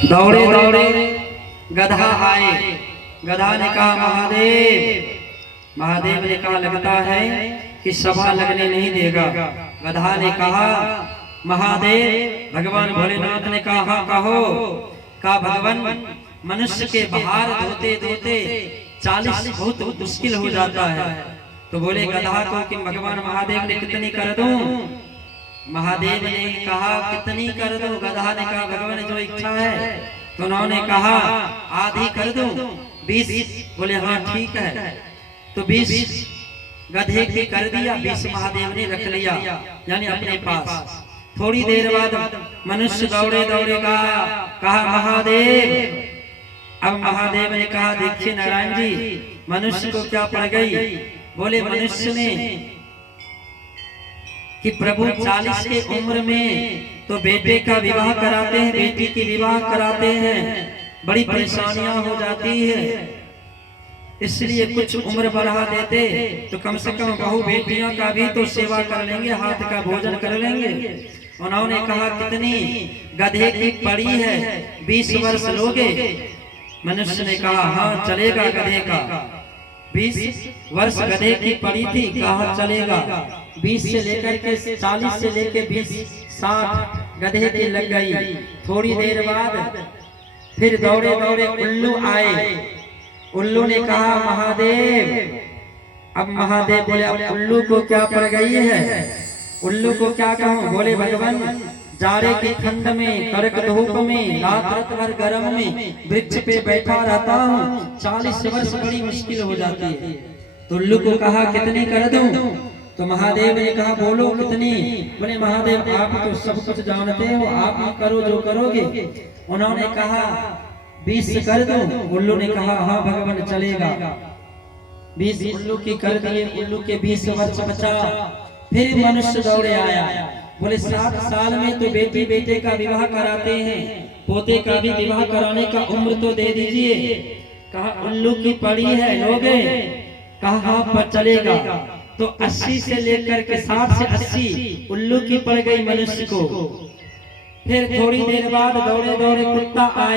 दौड़े दौड़े गधा आए। गधा ने कहा महादेव। महादेव ने कहा लगता है कि सभा लगने नहीं देगा। गधा ने कहा महादेव। भगवान भोलेनाथ ने कहा हाँ कहो। कहा भगवान मनुष्य के बाहर धोते धोते 40 बहुत मुश्किल हो जाता है। तो बोले गधा को कि भगवान महादेव ने कितनी कर दूं। महादेव ने कहा कितनी कर दो। गधा ने कहा भगवान जो इच्छा है। तो उन्होंने कहा आधी कर दूं 20। बोले हाँ ठीक है। तो 20 गधे की कर दिया। 20 महादेव ने रख लिया यानी अपने पास। थोड़ी देर बाद मनुष्य दौड़े दौड़े कहा महादेव। अब महादेव ने कहा देखिए नारायण जी मनुष्य को क्या पड़ गई। बोले मनुष्य ने कि प्रभु 40 के उम्र में तो बेटे का विवाह कराते हैं, बेटी की विवाह कराते हैं, बड़ी परेशानियां हो जाती है। इसलिए कुछ उम्र बढ़ा देते तो कम से कम बहू बेटियों का भी तो सेवा कर लेंगे, हाथ का भोजन कर लेंगे। उन्होंने कहा कितनी गधे की पड़ी है 20 वर्ष लोगे। मनुष्य ने कहा हाँ चलेगा गधे का। 20 वर्ष गधे की पड़ी थी। कहा चलेगा। 20 से लेकर के 40 से लेकर 20 60 गधे की लग गई। थोड़ी देर बाद फिर दौड़े दौड़े उल्लू आए। उल्लू ने कहा महादेव। अब महादेव बोले अब उल्लू को क्या पड़ गई है। उल्लू को क्या कहूँ। बोले भगवान जाड़े की ठंड में कड़क धूप में रात भर गर्म में वृक्ष पे बैठा रहता हूँ। 40 वर्ष बड़ी मुश्किल हो जाती है। तो उल्लू को कहा कितनी कर दूं। तो महादेव ने कहा बोलो कितनी। बोले महादेव आप तो सब कुछ जानते हो, आप ही करो जो करोगे। उन्होंने कहा 20 कर दूं। उल्लू ने कहा हाँ भगवान चलेगा। 20 उल्लू की कर दिए। उल्लू के 20 वर्ष बचा। फिर मनुष्य दौड़े आया। बोले 7 साल में तो बेटी बेटे का विवाह कराते हैं, पोते का भी विवाह कराने का उम्र तो दे दीजिए। कहा उल्लू की पड़ी है लोगे। कहा हाँ पर चलेगा। तो 80 से लेकर के 60 से 80 उल्लू की पड़ गई मनुष्य को। फिर थोड़ी देर बाद दौड़े दौड़े कुत्ता आए।